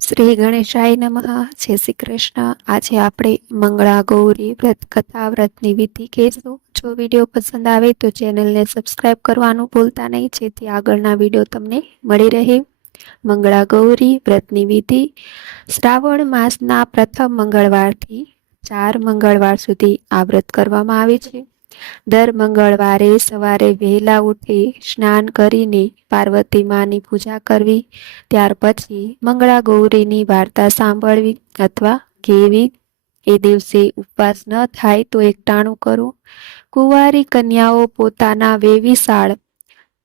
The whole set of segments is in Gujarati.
શ્રી ગણેશાય નમઃ. જય શ્રી કૃષ્ણ. આજે આપણે મંગળા ગૌરી વ્રત કથા વ્રતની વિધિ કહેશું. જો વીડિયો પસંદ આવે તો ચેનલને સબસ્ક્રાઈબ કરવાનું ભૂલતા નહીં. જેથી આગળના વીડિયો તમને મળી રહે. મંગળા ગૌરી વ્રતની વિધિ. શ્રાવણ માસના પ્રથમ મંગળવારથી ચાર મંગળવાર સુધી આ વ્રત કરવામાં આવે છે. દર મંગળવારે સવારે વહેલા ઉઠી સ્નાન કરીને પાર્વતી માની પૂજા કરવી, ત્યાર પછી મંગળા ગૌરીની વાર્તા સાંભળવી અથવા કેવી એ દિવસે ઉપવાસ ન થાય તો એકટાણું કરવું કુંવારી કન્યાઓ પોતાના વેવિશાળ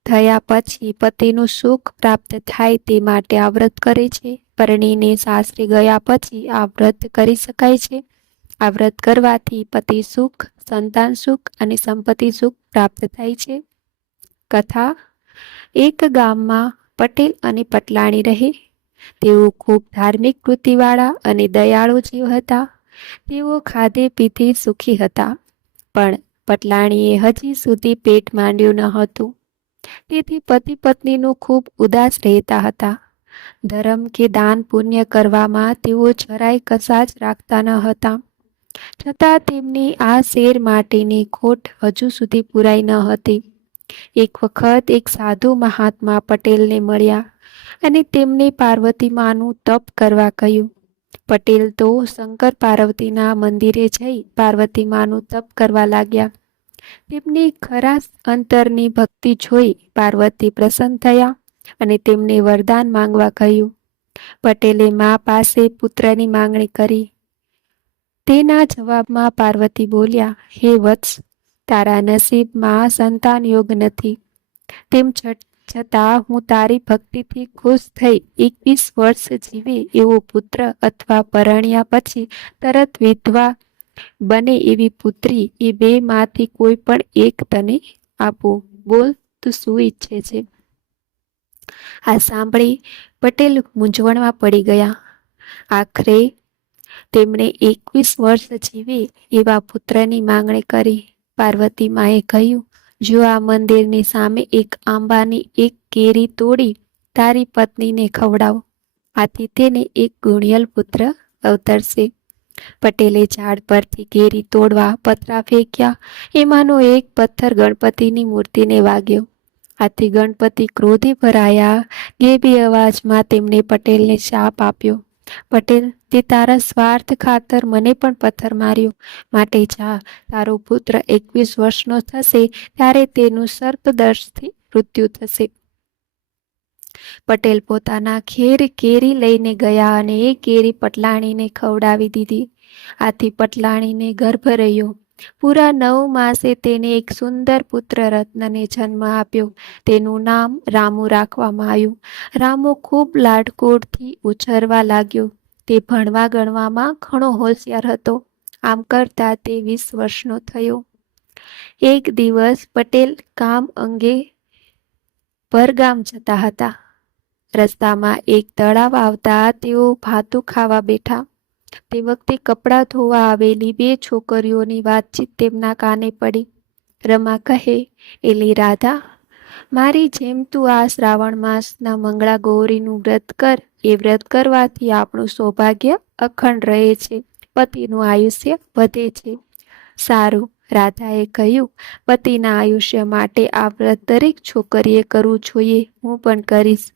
થયા પછી પતિનું સુખ પ્રાપ્ત થાય તે માટે આ વ્રત કરે છે. પરણીને સાસરે ગયા પછી આ વ્રત કરી શકાય છે. આ વ્રત કરવાથી પતિ સુખ, સંતાન સુખ અને સંપત્તિ સુખ પ્રાપ્ત થાય છે. કથા. એક ગામમાં પટેલ અને પટલાણી રહે. તેઓ ખૂબ ધાર્મિક વૃત્તિવાળા અને દયાળુ જીવ હતા. તેઓ ખાધે પીધે સુખી હતા. પણ પટલાણીએ હજી સુધી પેટ માંડ્યું ન હતું. તેથી પતિ પત્નીનું ખૂબ ઉદાસ રહેતા હતા. ધર્મ કે દાન પુણ્ય કરવામાં તેઓ જરાય કસાજ રાખતા ન હતા. છતાં તેમની આ શેર માટેની ખોટ હજુ સુધી પૂરાઈ ન હતી. એક વખત એક સાધુ મહાત્મા પટેલને મળ્યા અને તેમને પાર્વતી માનું તપ કરવા કહ્યું, પટેલ તો શંકર પાર્વતીના મંદિરે જઈ પાર્વતી માનું તપ કરવા લાગ્યા. તેમની ખરા અંતરની ભક્તિ જોઈ પાર્વતી પ્રસન્ન થયા અને તેમને વરદાન માંગવા કહ્યું, પટેલે મા પાસે પુત્રની માંગણી કરી. તેના જવાબમાં પાર્વતી બોલ્યા, હે વત્સ, તારા નસીબમાં સંતાન યોગ નથી. તેમ છતાં હું તારી ભક્તિથી ખુશ થઈ એકવીસ વર્ષ જીવે એવો પુત્ર અથવા પરણ્યા પછી તરત વિધવા બને એવી પુત્રી એ બે માંથી કોઈ પણ એક તને આપો. બોલ, તું શું ઈચ્છે છે? આ સાંભળી પટેલ મૂંઝવણમાં પડી ગયા. આખરે તેમણે એકવીસ વર્ષ જીવે એવા પુત્રની માંગણી કરી. પાર્વતી માએ કહ્યું, જો આ મંદિરની સામે એક આંબાની એક કેરી તોડી, તારી પત્નીને ખવડાવો. આથી તેને એક ગુણિયલ પુત્ર અવતરશે. પટેલે ઝાડ પરથી કેરી તોડવા પતરા ફેંક્યા. એમાંનો એક પથ્થર ગણપતિની મૂર્તિને વાગ્યો. આથી ગણપતિ ક્રોધે ભરાયા. ગેબી અવાજમાં તેમણે પટેલને શાપ આપ્યો. પટેલ, તે તારા સ્વાર્થ ખાતર મને પણ પથ્થર માર્યો. માટે જા, તારો પુત્ર એકવીસ વર્ષનો થશે, ત્યારે તેનું સર્પદર્શથી મૃત્યુ થશે. પટેલ પોતાના ખેર કેરી લઈને ગયા અને એ કેરી પટલાણીને ખવડાવી દીધી. આથી પટલાણીને ગર્ભ રહ્યો. પૂરા નવ માસે તેને એક સુંદર પુત્ર રત્નને જન્મ આપ્યો. તેનું નામ રામુ રાખવામાં આવ્યું. રામુ ખૂબ લાડકોડથી ઉછરવા લાગ્યો. તે ભણવા ગણવામાં ઘણો હોશિયાર હતો. આમ કરતાં તે વીસ વર્ષનો થયો. એક દિવસ પટેલ કામ અંગે પરગામ જતા હતા. રસ્તામાં એક તળાવ આવતા તેઓ ભાતું ખાવા બેઠા. તે વખતે કપડાં ધોવા આવેલી બે છોકરીઓની વાતચીત તેમના કાને પડી. રમા કહે, એલી રાધા, મારી જેમ તું આ શ્રાવણ માસના મંગળા ગૌરીનું વ્રત કર. એ વ્રત કરવાથી આપણું સૌભાગ્ય અખંડ રહે છે. પતિનું આયુષ્ય વધે છે. સારું, રાધાએ કહ્યું. પતિના આયુષ્ય માટે આ વ્રત દરેક છોકરીએ કરવું જોઈએ. હું પણ કરીશ.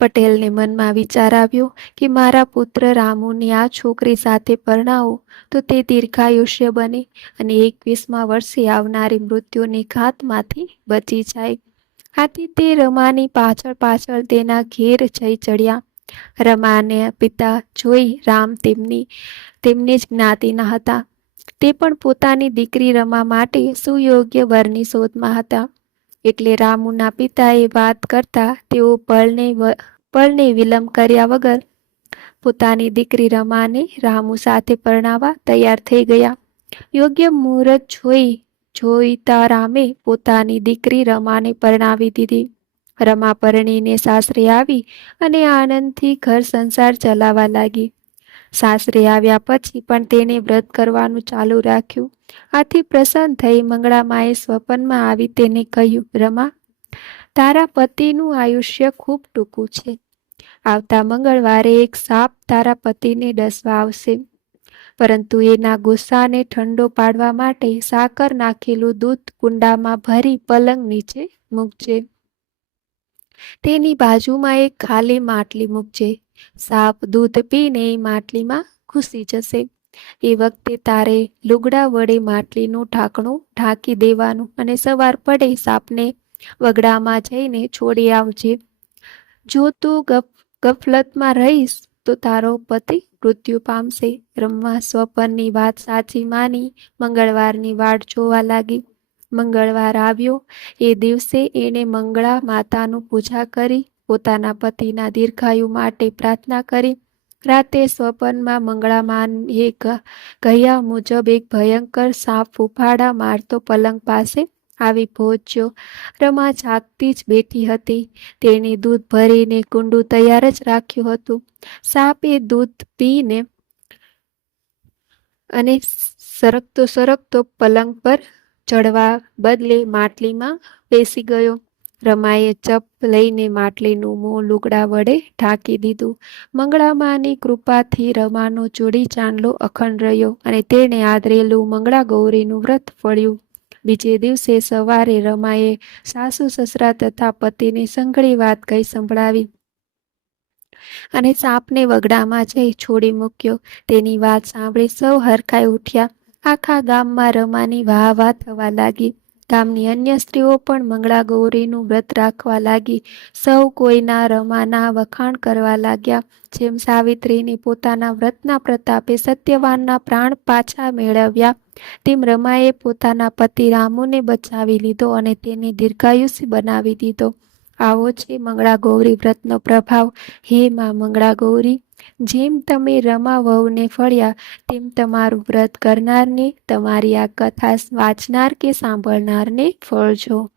પટેલને મનમાં વિચાર આવ્યો કે મારા પુત્ર રામુની આ છોકરી સાથે પરણાવું તો તે દીર્ઘાયુષ્ય બને અને એકવીસમા વર્ષે આવનારી મૃત્યુની ઘાતમાંથી બચી જાય. આથી તે રમાની પાછળ પાછળ તેના ઘેર જઈ ચડ્યા. રમાને પિતા જોઈ રામ તેમની તેમની જ જ્ઞાતિના હતા. તે પણ પોતાની દીકરી રમા માટે સુયોગ્ય વરની શોધમાં હતા. એટલે રામુના પિતાએ વાત કરતા તેઓ પળને પળને વિલંબ કર્યા વગર પોતાની દીકરી રમાને રામુ સાથે પરણાવવા તૈયાર થઈ ગયા. યોગ્ય મુહૂર્ત જોઈ, જોઈતા રામે પોતાની દીકરી રમાને પરણાવી દીધી. રમા પરણીને સાસરે આવી અને આનંદથી ઘર સંસાર ચલાવવા લાગી. સાસરે આવ્યા પછી પણ તેણે વ્રત કરવાનું ચાલુ રાખ્યું. આથી પ્રસન્ન થઈ મંગળામાએ સ્વપનમાં આવી તેને કહ્યું, રમા, તારા પતિનું આયુષ્ય ખૂબ ટૂંકું છે. આવતા મંગળવારે એક સાપ તારા પતિને ડસવા આવશે. પરંતુ એના ગુસ્સાને ઠંડો પાડવા માટે સાકર નાખેલું દૂધ કુંડામાં ભરી પલંગ નીચે મૂકજે. તેની બાજુમાં એક ખાલી માટલી મૂકજે. સાપ દૂધ પીને માટલીમાં ઘૂસી જશે. એ વખતે તારે લુગડા વડે માટલીનું ઢાંકણું ઢાંકી દેવાનું અને સવાર પડે સાપને વગડામાં જઈને છોડી આવજે. જો તું ગફ, ગફલતમાં રહીશ તો તારો પતિ મૃત્યુ પામશે. રમવા સ્વપનની વાત સાચી માની મંગળવારની વાટ જોવા લાગી. મંગળવાર આવ્યો. એ દિવસે એણે મંગળા માતાનું પૂજા કરી. પોતાના પતિના દીર્ઘાયુ માટે પ્રાર્થના કરી. રાતે સ્વપનમાં મંગળામાન એ કહ્યા મુજબ એક ભયંકર સાપ ફૂફાડા મારતો પલંગ પાસે આવી પહોંચ્યો. રમા જાગતી જ બેઠી હતી. તેણે દૂધ ભરીને કુંડું તૈયાર જ રાખ્યું હતું. સાપે દૂધ પીને અને સરકતો સરકતો પલંગ પર ચડવા બદલે માટલીમાં બેસી ગયો. રમાએ ચપ લઈને માટલીનું મોં લુગડા વડે ઢાંકી દીધું. મંગળામાની કૃપાથી રમાનો જોડી ચાંદલો અખંડ રહ્યો અને તેણે આદરેલું મંગળા ગૌરીનું વ્રત ફળ્યું. બીજે દિવસે સવારે રમાએ સાસુ, સસરા તથા પતિની સંઘળી વાત કહી સંભળાવી અને સાપને વગડામાં જઈ છોડી મૂક્યો. તેની વાત સાંભળી સૌ હરખાઈ ઉઠ્યા. આખા ગામમાં રમાની વાહ વાહ થવા લાગી. ગામની અન્ય સ્ત્રીઓ પણ મંગળા ગૌરીનું વ્રત રાખવા લાગી. સૌ કોઈના રમાના વખાણ કરવા લાગ્યા, જેમ સાવિત્રીની પોતાના વ્રતના પ્રતાપે સત્યવાનના પ્રાણ પાછા મેળવ્યા. તેમ રમાએ પોતાના પતિ રામુને બચાવી લીધો અને તેને દીર્ઘાયુષ્ય બનાવી દીધો. આવો છે મંગળા ગૌરી વ્રતનો પ્રભાવ. હે માં મંગળા ગૌરી જેમ તમે રમા વહુને ફળ્યા, તેમ તમારું વ્રત કરનારને તમારી આ કથા વાંચનાર કે સાંભળનારને ફળજો.